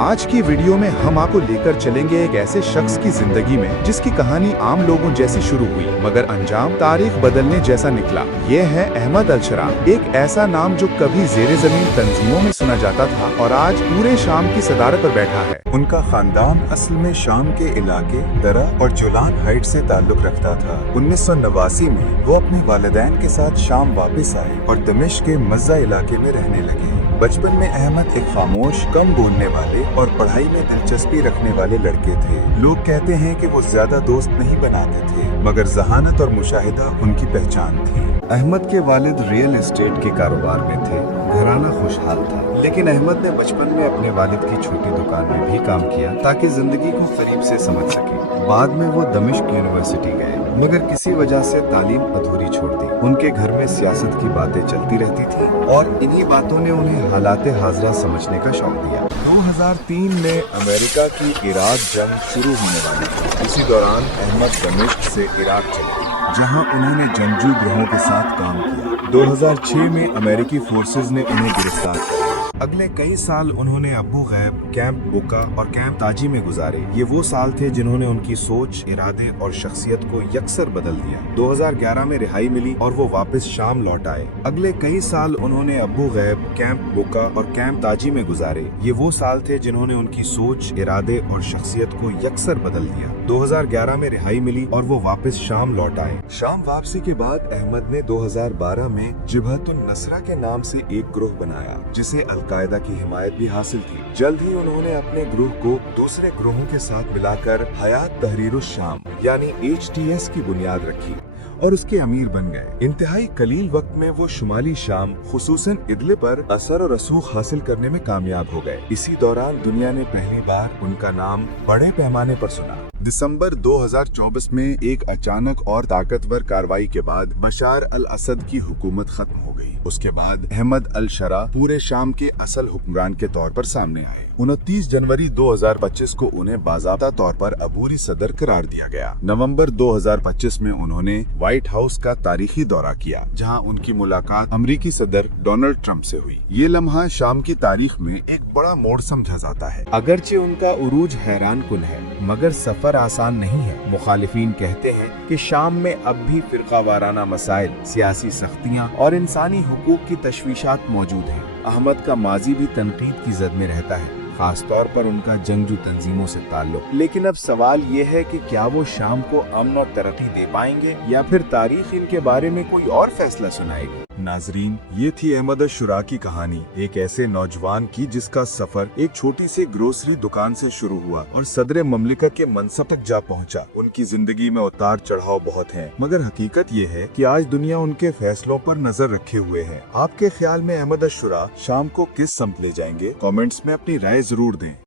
आज की वीडियो में हम आपको लेकर चलेंगे एक ऐसे शख्स की जिंदगी में जिसकी कहानी आम लोगों जैसी शुरू हुई मगर अंजाम तारीख बदलने जैसा निकला। ये है अहमद अल-शरा, एक ऐसा नाम जो कभी जेरे जमीन तंजीमों में सुना जाता था और आज पूरे शाम की सदारत पर बैठा है। उनका खानदान असल में शाम के इलाके दरा और जुलान हाइट से ताल्लुक रखता था। 1989 में वो अपने वालिदैन के साथ शाम वापस आए और दमिश्क के मज़्ज़ा इलाके में रहने लगे। बचपन में अहमद एक खामोश, कम बोलने वाले और पढ़ाई में दिलचस्पी रखने वाले लड़के थे। लोग कहते हैं कि वो ज्यादा दोस्त नहीं बनाते थे, मगर जहानत और मुशाहिदा उनकी पहचान थी। अहमद के वालिद रियल एस्टेट के कारोबार में थे, घराना खुशहाल था, लेकिन अहमद ने बचपन में अपने वालिद की छोटी दुकान में भी काम किया ताकि जिंदगी को करीब से समझ सके। बाद में वो दमिश्क यूनिवर्सिटी गए, मगर किसी वजह से तालीम अधूरी छोड़ दी। उनके घर में सियासत की बातें चलती रहती थी और इन्हीं बातों ने उन्हें हालाते हाजरा समझने का शौक दिया। 2003 में अमेरिका की इराक जंग शुरू होने वाली थी। इसी दौरान अहमद दमिश्क से इराक चले, जहां उन्होंने जंगजू ग्रोहों के साथ काम किया। 2006 में अमेरिकी फोर्सेज ने उन्हें गिरफ्तार किया। अगले कई साल उन्होंने अबू गैब, कैंप बुका और कैंप ताजी में गुजारे। ये वो साल थे जिन्होंने उनकी सोच, इरादे और शख्सियत को यकसर बदल दिया। 2011 में रिहाई मिली और वो वापस शाम लौट आए। अगले कई साल उन्होंने अबू गैब, कैंप बुका और कैंप ताजी में गुजारे। ये वो साल थे जिन्होंने उनकी सोच, इरादे और शख्सियत को यकसर बदल दिया। 2011 में रिहाई मिली और वो वापस शाम लौट आए। शाम वापसी के बाद अहमद ने 2012 में जिबहतुन नसरा के नाम से एक ग्रोह बनाया, जिसे कायदा की हिमायत भी हासिल थी। जल्द ही उन्होंने अपने ग्रुप को दूसरे ग्रोहों के साथ मिलाकर हयात तहरीरुश शाम यानी HTS की बुनियाद रखी और उसके अमीर बन गए। इंतहाई कलील वक्त में वो शुमाली शाम, खुसूसन इदलिब पर असर और रसूख हासिल करने में कामयाब हो गए। इसी दौरान दुनिया ने पहली बार उनका नाम बड़े पैमाने पर सुना। दिसंबर 2024 में एक अचानक और ताकतवर कार्रवाई के बाद बशार अल असद की हुकूमत खत्म हो गई। उसके बाद अहमद अल-शरा पूरे शाम के असल हुक्मरान के तौर पर सामने आए। 29 जनवरी 2025 को उन्हें बाज़ाब्ता तौर पर अबूरी सदर करार दिया गया। नवंबर 2025 में उन्होंने व्हाइट हाउस का तारीखी दौरा किया, जहां उनकी मुलाकात अमेरिकी सदर डोनाल्ड ट्रंप से हुई। ये लम्हा शाम की तारीख में एक बड़ा मोड़ समझा जाता है। अगरचे उनका उरूज हैरान कुन है, मगर सफर आसान नहीं है। मुखालिफिन कहते हैं कि शाम में अब भी फिरका वाराना मसाइल, सियासी सख्तियाँ और इंसानी हुकूक की तशवीशात मौजूद हैं। अहमद का माजी भी तनकीद की जद में रहता है, खास तौर पर उनका जंगजू तंजीमों से ताल्लुक। लेकिन अब सवाल ये है कि क्या वो शाम को अमन और तरक्की दे पाएंगे या फिर तारीख इनके बारे में कोई और फैसला सुनाएगी। नाजरीन, ये थी अहमद अल-शुरा की कहानी, एक ऐसे नौजवान की जिसका सफर एक छोटी सी ग्रोसरी दुकान से शुरू हुआ और सदर ममलिकत के मनसब तक जा पहुंचा। उनकी जिंदगी में उतार चढ़ाव बहुत हैं, मगर हकीकत ये है कि आज दुनिया उनके फैसलों पर नजर रखे हुए है। आपके ख्याल में अहमद अल-शुरा शाम को किस समत ले जाएंगे? कमेंट्स में अपनी राय जरूर दें।